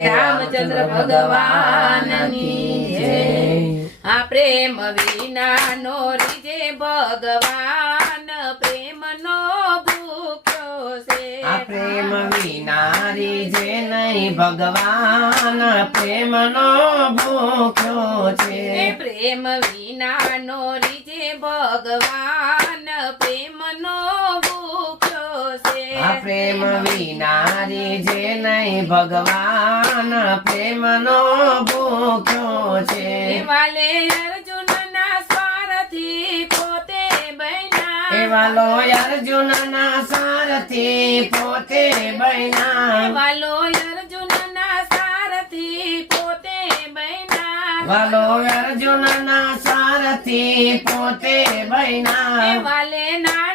રામચંદ્ર ભગવાનની જય આ પ્રેમ વિનાનો રીજે ભગવાન પ્રેમનો ભૂખ્યો છે. આ પ્રેમ વિના રીજે નહીં ભગવાન પ્રેમનો ભૂખ્યો છે. પ્રેમ વિનાનો રીજે ભગવાન પ્રેમ વિનારી જે નહીં ભગવાન પ્રેમ નો ભૂખ્યો છે. વાલે અર્જુનના સ્વાર્થી પોતે બન્યા. એવાલો અર્જુનના સારથી પોતે બૈના વાલો અર્જુન ના સારથી પોતે બૈના વાલો અર્જુન ના સારથી પોતે બૈના વાલે નાના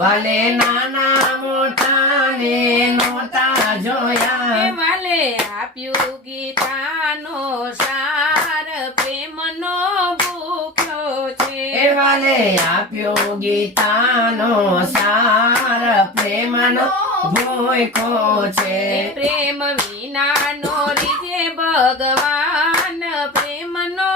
વાલે નાના મોટા ને નોતા જોયા. વાલે આપ્યું ગીતાનો સાર પ્રેમનો ભૂખ્યો છે. વાલે આપ્યો ગીતાનો સાર પ્રેમનો ભૂખ્યો છે. પ્રેમ વિનાનો રીજે ભગવાન પ્રેમનો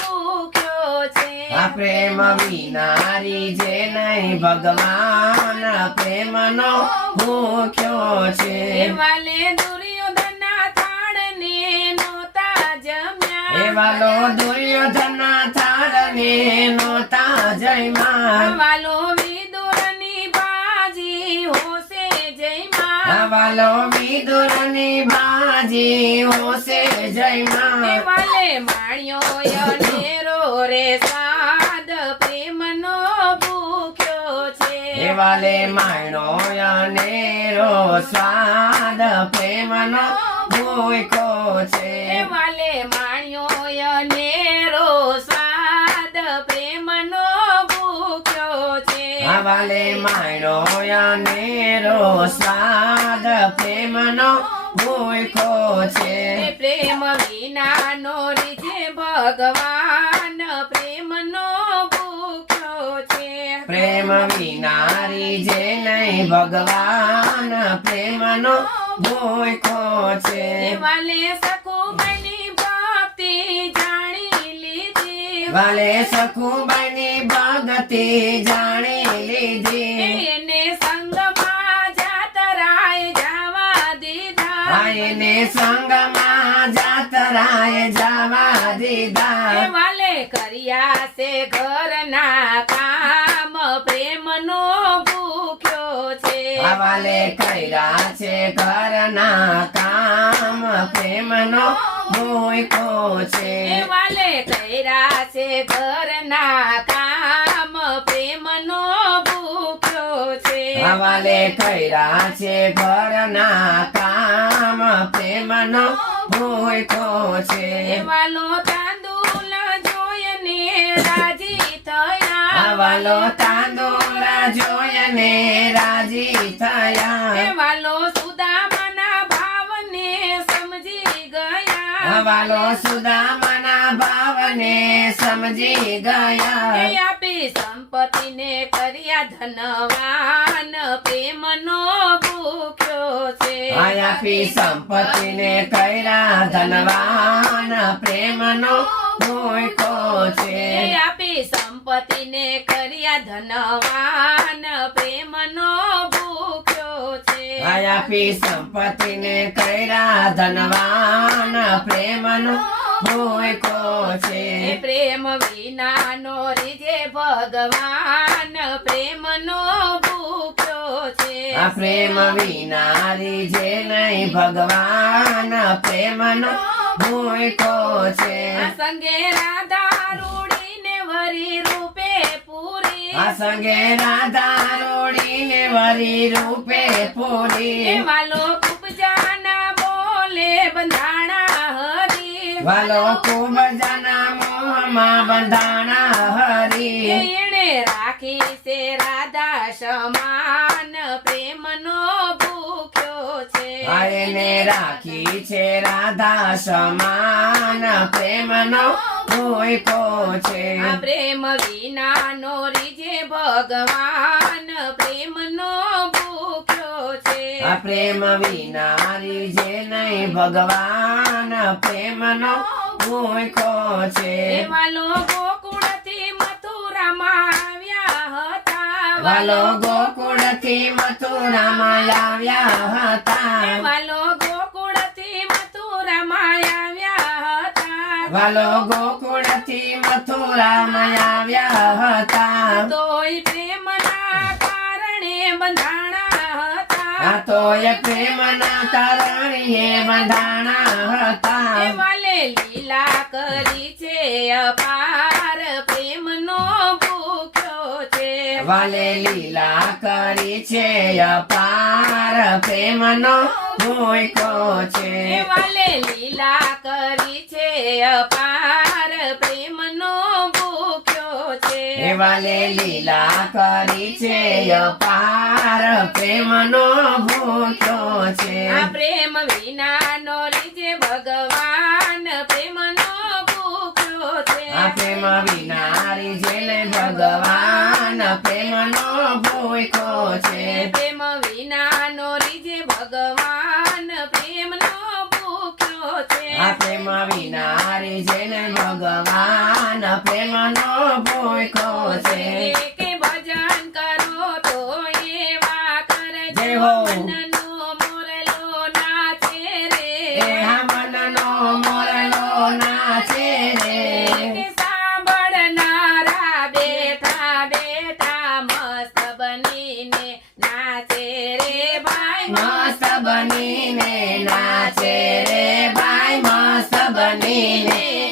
ભૂખ્યો છે આ પ્રેમ વિનારી જે નહીં ભગવાન પ્રેમનો ભૂખ્યો એ છે વાલે દુર્યોધના થાળને નહોતા જમ્યા. એ વાલો દુર્યોધના થાળને નહોતા જયમાં વાલો વિદુરની બાજી હોશે જયમાં વાલો વિદુરની બાજી હોશે જયમાં વાલે માણ્યો નેરો રે સ્વાદ પ્રેમનો ભૂખ્યો છે એ વાલે માયણો અનેરો સ્વાદ પ્રેમનો ભૂખો છે. વાલે માણ્યો અનેરો સ્વાદ પ્રેમનો ભૂખ્યો છે. વાલે માયણો અનેરો સ્વાદ પ્રેમનો ભૂખો છે. પ્રેમ વિનાનો રીજે ભગવાન પ્રેમ વિનારી જે નહીં ભગવાન પ્રેમનો ભૂખો છે. વાલે સખુબની ભક્તિ જાણી લીધી. વાલે સખુબાની ભગતિ જાણી લીધી. એને સંગમાં જાતરાય જવા દીધા. આઈને સંગમાં જાતરાએ જવા દીધા. વાલે કર્યા છે ઘરના કામ. પ્રેમનો ભૂખ્યો છે. હવાલે કર્યા છે ઘરના કામ. પ્રેમનો ભૂખ્યો છે. હવાલે કર્યા છે ઘરના કામ. પ્રેમનો ભૂખ્યો છે. હવાલે કર્યા છે ઘરના કામ. પ્રેમનો ભૂખ્યો છે. વાલો તાંદુલ જોઈને રાજી થયા વાલો તાંદુ જોય ને રાજી થયા. વાલો સુદામાના ભાવને સમજી ગયા. વાલો સુદામાના ભાવને સમજી ગયા. આપી સંપત્તિને કર્યા ધનવાન. પ્રેમનો ભૂખ્યો છે. આયાપી સંપત્તિને કર્યા ધનવાન. પ્રેમનો ભૂખો એ છે. સંપત્તિને કર્યા ધનવાન. પ્રેમનો ભૂખ્યો છે. આપી સંપત્તિને કર્યા ધનવાન. પ્રેમનો ભૂખો એ છે. પ્રેમ વિનાનો રીજે ભગવાન. પ્રેમનો ભૂખ્યો છે. પ્રેમ વિના રીજે નહીં ભગવાન. પ્રેમનો ભૂખ્યો છે. સંગે રાધા રૂડીને વરી રૂપે પૂરી આ ને રાધા વરી રૂપે પૂરી. વાલો કુબજાના જાના બોલે બંધાણા હરી. વાલો કુબજાના જના મોહમાં બંધાણા હરી. એણે રાખી છે રાધા સમાન રાખી છે રાધા સમાન પ્રેમનો ભૂખો છે પ્રેમ વિના વિનાનો રીજે ભગવાન પ્રેમનો ભૂખ્યો છે. આ પ્રેમ વિના રીજે નહીં ભગવાન પ્રેમનો ભૂખો છે. વાલો ગોકુળથી મથુરામાં આવ્યા હતા. વાલો ગોકુળથી મથુરામાં આવ્યા હતા વાલો ગોકુળથી મથુરામાં આવ્યા હતા વાલો ગોકુળથી મથુરામાં આવ્યા હતા. તોય પ્રેમના કારણે બંધાણા હતા. તોય પ્રેમના કારણે બંધાણા હતા. વાલે લીલા કરી છે અપાર વાલે લીલા કરી છે અપાર પ્રેમનો ભૂકો છે. વાલે લીલા કરી છે અપાર પ્રેમનો ભૂખ્યો છે. વાલે લીલા કરી છે અપાર પ્રેમનો ભૂખ્યો છે. આ પ્રેમ વિના નો લીજે ભગવાન પ્રેમનો ભૂખ્યો છે. આ પ્રેમ વિનારી જેને ભગવાન પ્રેમનો ભૂખો છે. પ્રેમ વિના નો લીજે ભગવાન પ્રેમનો ભૂખ્યો છે. આ પ્રેમ વિના રીજે ભગવાન પ્રેમનો ભૂખો છે. કે ભજન કરો તો એવા કરજે. મનનો મોરલો નાચે રે. હા મનનો મોરલો નાચે રે.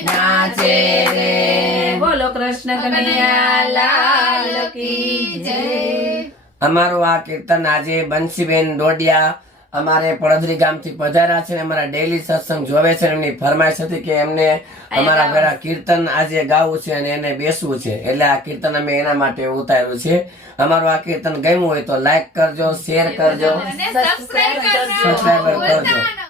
નાચે રે. બોલો કૃષ્ણ કનૈયા લાલ કી જય. અમારું આ કીર્તન આજે બંસીબેન ડોડિયા અમારે પડધરી ગામથી પધાર્યા છે અમારા ડેલી સત્સંગ જોવે છે એમની ફરમાઈશ હતી કે એમને અમારા ઘરે કીર્તન આજે ગાવું છે અને એને બેસવું છે. એટલે આ કીર્તન અમે એના માટે ઉતાર્યું છે. અમારું આ કીર્તન ગમ્યું હોય તો લાઈક કરજો શેર કરજો. સબસ્ક્રાઈબ કરજો.